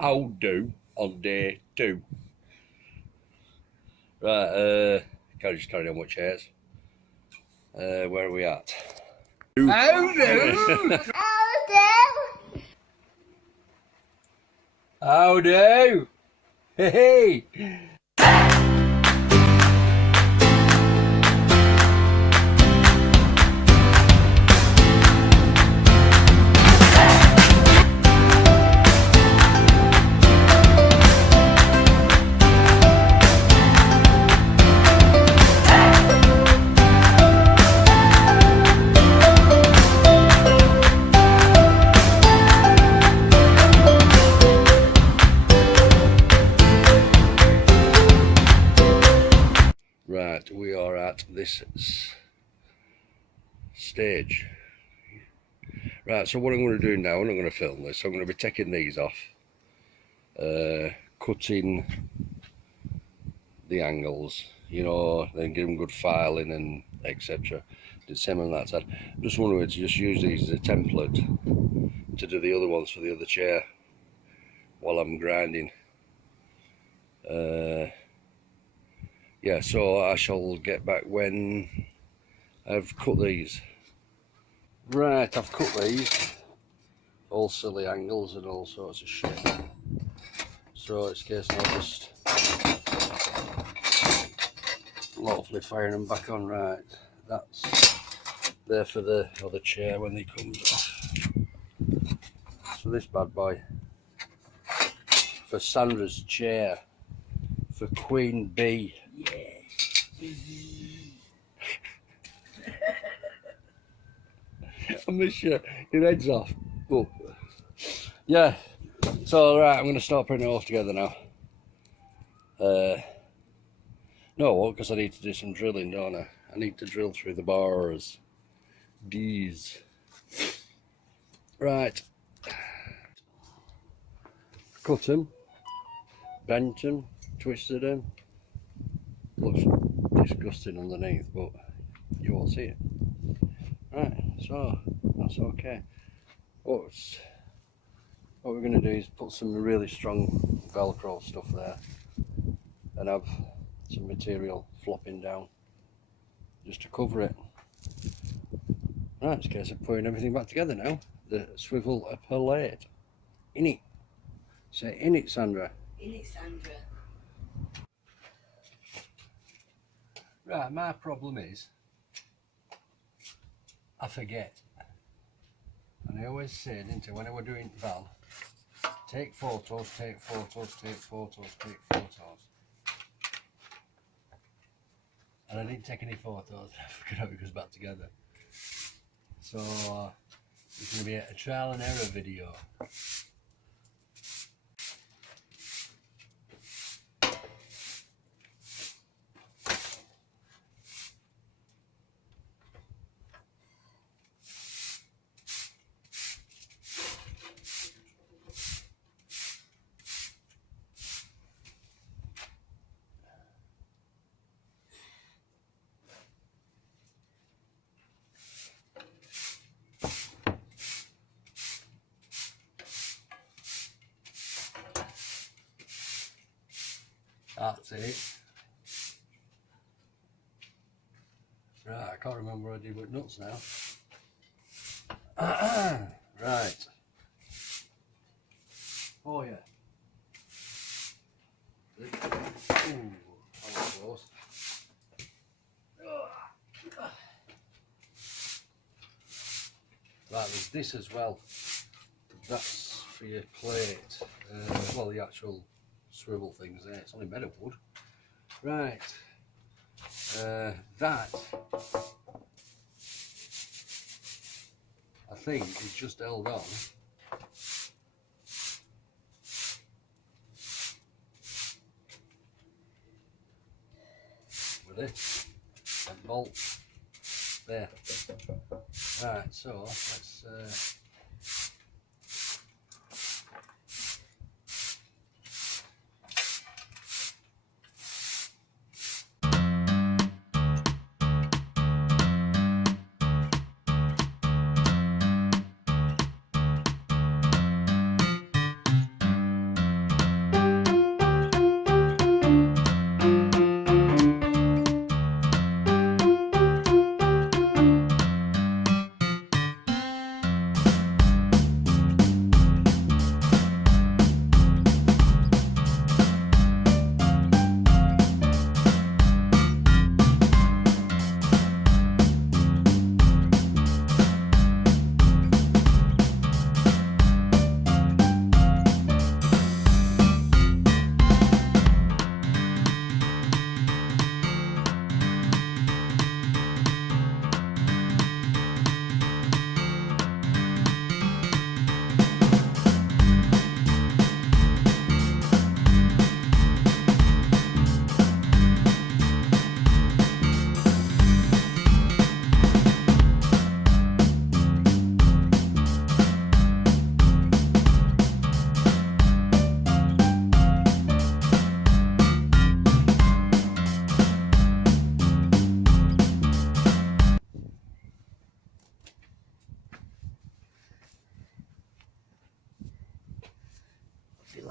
I'll do on day 2. Right, can't just carry on with chairs. Where are we at? How do? How do? Hey! Right, we are at this stage. Right, so what I'm going to do now, and I'm going to film this, I'm going to be taking these off, cutting the angles, you know, then give them good filing and etc. The same on that side. Just wanted to just use these as a template to do the other ones for the other chair while I'm grinding. Yeah, so I shall get back when I've cut these. Right, I've cut these, all silly angles and all sorts of shit. So it's a case of just lawfully firing them back on. Right, that's there for the other chair when they come off. So this bad boy for Sandra's chair, for Queen Bee. Yeah. I miss you. Your head's off. Oh. Yeah. So right, I'm going to start putting it all together now. No, because I need to do some drilling, don't I? I need to drill through the bars. These. Right. Cut them. Bent them. Twisted them. Looks disgusting underneath, but you won't see it. Right, so that's okay. What we're going to do is put some really strong Velcro stuff there and have some material flopping down just to cover it. Right, it's a case of putting everything back together now. The swivel plate. In it. Say in it, Sandra. In it, Sandra. Right, my problem is I forget. And I always say, didn't I, when I was doing Val, take photos, take photos, take photos, take photos. And I didn't take any photos. I forgot how it goes back together. So it's going to be a trial and error video. That's it. Right, I can't remember what I did with nuts now. Right. Oh yeah. Ooh, that was close. Right, there's this as well. That's for your plate. Well, the actual swivel things there. It's only made of wood. Right. That I think is just held on with this and bolt there. Right, so let's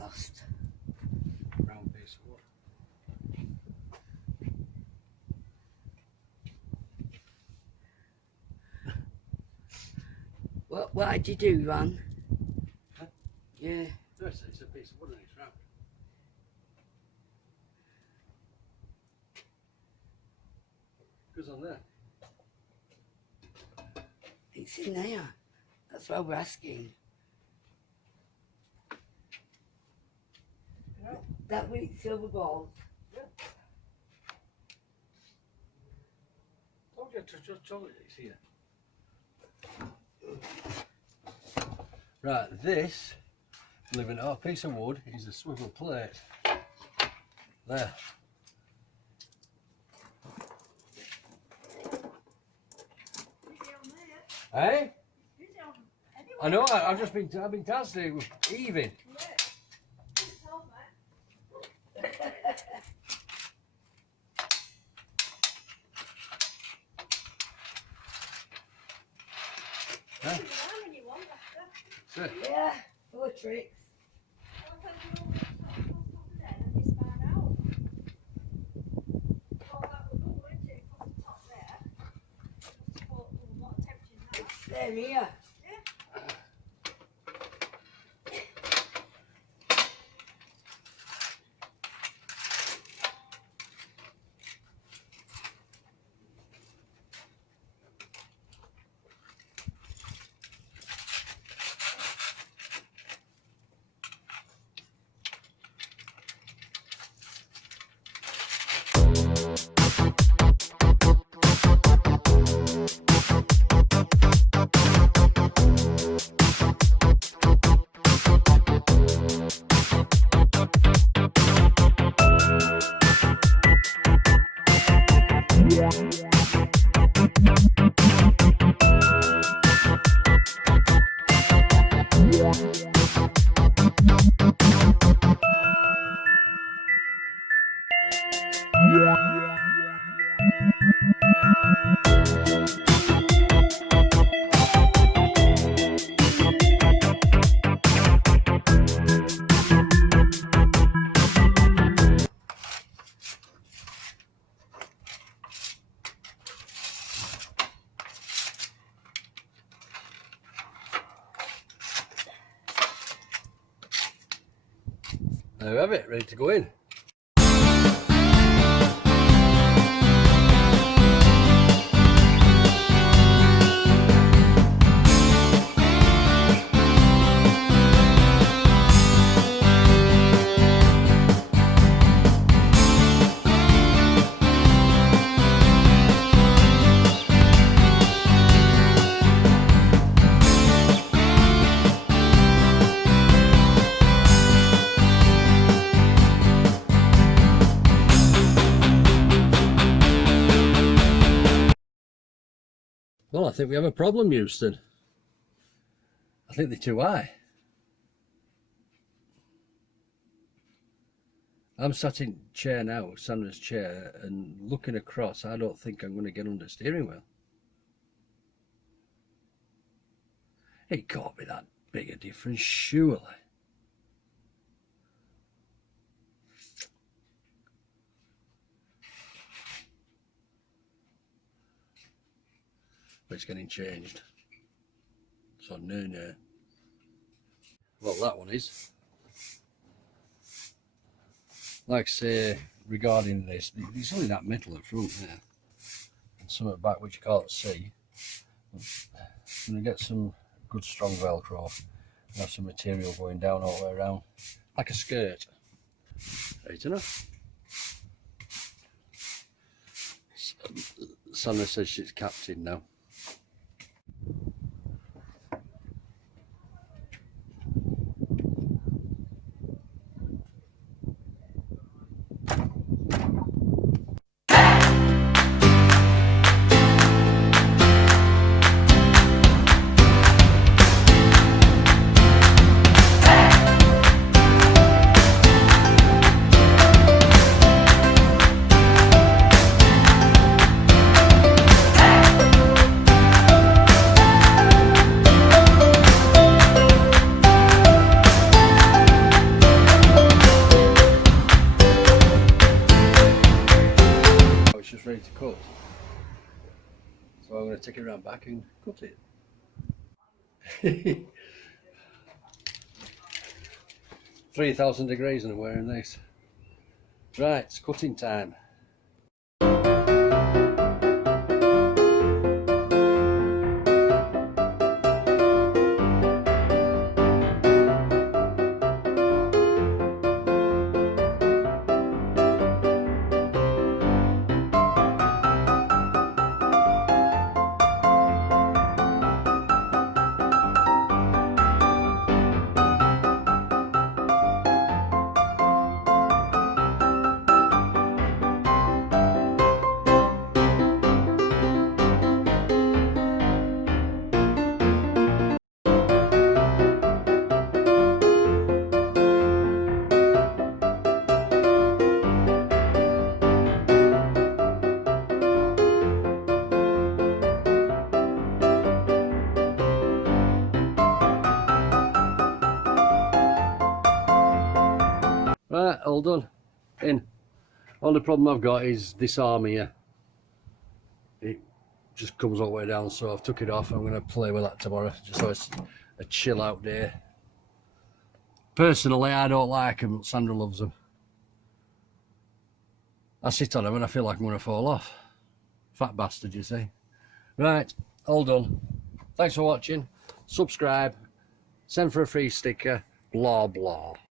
cost? Round piece of wood. What did you do, Ron? Huh? Yeah. No, it's a piece of wood and it's round. Goes on there. It's in there. That's why we're asking. Yeah. That week's silver balls. Yeah. Told you to just told you it's here. Right, this, living off piece of wood, is a swivel plate. There. Hey? I know. I've been tasked with heaving. Huh? Yeah, full of tricks. Same here. There we have it, ready to go in. Well, I think we have a problem, Houston. I think they're too high. I'm sat in chair now, Sandra's chair, and looking across, I don't think I'm going to get under steering wheel. It can't be that big a difference, surely. But it's getting changed. So no. Well, that one is. Like I say, regarding this, there's only that metal at front there, and some at the back which you can't see. I'm going to get some good strong Velcro and have some material going down all the way around, like a skirt. Right enough. Sandra says she's captain now. around back and cut it. 3,000 degrees and I'm wearing this. Right, it's cutting time. Right, all done. In. Only problem I've got is this arm here. It just comes all the way down, so I've took it off. I'm going to play with that tomorrow, just so it's a chill out day. Personally, I don't like them, Sandra loves them. I sit on them and I feel like I'm going to fall off. Fat bastard, you see. Right, all done. Thanks for watching. Subscribe. Send for a free sticker. Blah, blah.